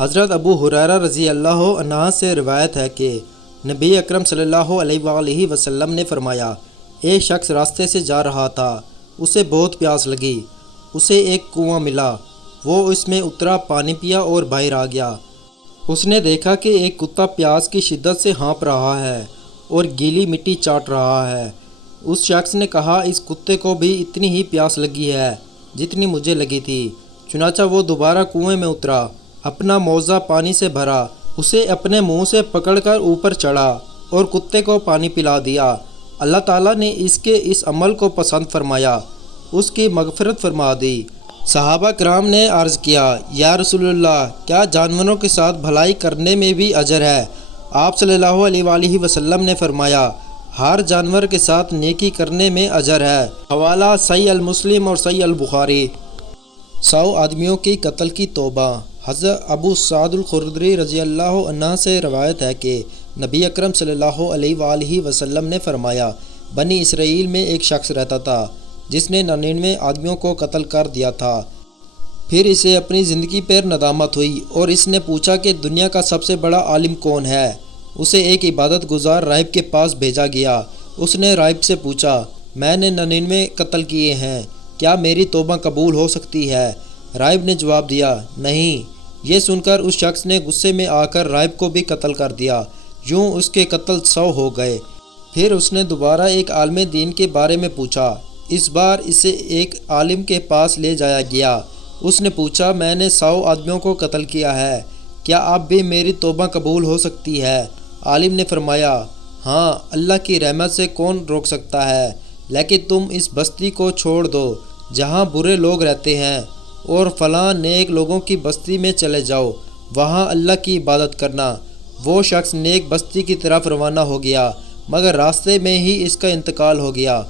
حضرت ابو ہریرہ رضی اللہ عنہ سے روایت ہے کہ نبی اکرم صلی اللہ علیہ وآلہ وسلم نے فرمایا، ایک شخص راستے سے جا رہا تھا، اسے بہت پیاس لگی، اسے ایک کنواں ملا، وہ اس میں اترا، پانی پیا اور باہر آ گیا۔ اس نے دیکھا کہ ایک کتا پیاس کی شدت سے ہانپ رہا ہے اور گیلی مٹی چاٹ رہا ہے۔ اس شخص نے کہا، اس کتے کو بھی اتنی ہی پیاس لگی ہے جتنی مجھے لگی تھی۔ چنانچہ وہ دوبارہ کنویں میں اترا، اپنا موزہ پانی سے بھرا، اسے اپنے منہ سے پکڑ کر اوپر چڑھا اور کتے کو پانی پلا دیا۔ اللہ تعالیٰ نے اس کے اس عمل کو پسند فرمایا، اس کی مغفرت فرما دی۔ صحابہ کرام نے عرض کیا، یا رسول اللہ، کیا جانوروں کے ساتھ بھلائی کرنے میں بھی اجر ہے؟ آپ صلی اللہ علیہ وآلہ وسلم نے فرمایا، ہر جانور کے ساتھ نیکی کرنے میں اجر ہے۔ حوالہ صحیح المسلم اور صحیح البخاری۔ 100 آدمیوں کی قتل کی توبہ۔ حضرت ابو سعد الخدری رضی اللہ عنہ سے روایت ہے کہ نبی اکرم صلی اللہ علیہ وآلہ وسلم نے فرمایا، بنی اسرائیل میں ایک شخص رہتا تھا جس نے 99 آدمیوں کو قتل کر دیا تھا۔ پھر اسے اپنی زندگی پر ندامت ہوئی اور اس نے پوچھا کہ دنیا کا سب سے بڑا عالم کون ہے؟ اسے ایک عبادت گزار راہب کے پاس بھیجا گیا۔ اس نے راہب سے پوچھا، میں نے 99 قتل کیے ہیں، کیا میری توبہ قبول ہو سکتی ہے؟ راہب نے جواب دیا، نہیں۔ یہ سن کر اس شخص نے غصے میں آ کر راہب کو بھی قتل کر دیا۔ یوں اس کے قتل 100 ہو گئے۔ پھر اس نے دوبارہ ایک عالم دین کے بارے میں پوچھا۔ اس بار اسے ایک عالم کے پاس لے جایا گیا۔ اس نے پوچھا، میں نے 100 آدمیوں کو قتل کیا ہے، کیا اب بھی میری توبہ قبول ہو سکتی ہے؟ عالم نے فرمایا، ہاں، اللہ کی رحمت سے کون روک سکتا ہے، لیکن تم اس بستی کو چھوڑ دو جہاں برے لوگ رہتے ہیں اور فلاں نیک لوگوں کی بستی میں چلے جاؤ، وہاں اللہ کی عبادت کرنا۔ وہ شخص نیک بستی کی طرف روانہ ہو گیا، مگر راستے میں ہی اس کا انتقال ہو گیا۔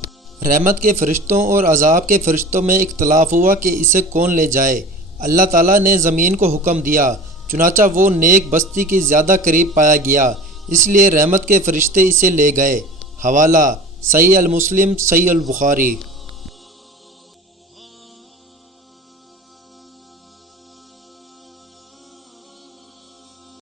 رحمت کے فرشتوں اور عذاب کے فرشتوں میں اختلاف ہوا کہ اسے کون لے جائے۔ اللہ تعالیٰ نے زمین کو حکم دیا، چنانچہ وہ نیک بستی کی زیادہ قریب پایا گیا، اس لیے رحمت کے فرشتے اسے لے گئے۔ حوالہ صحیح المسلم، صحیح البخاری۔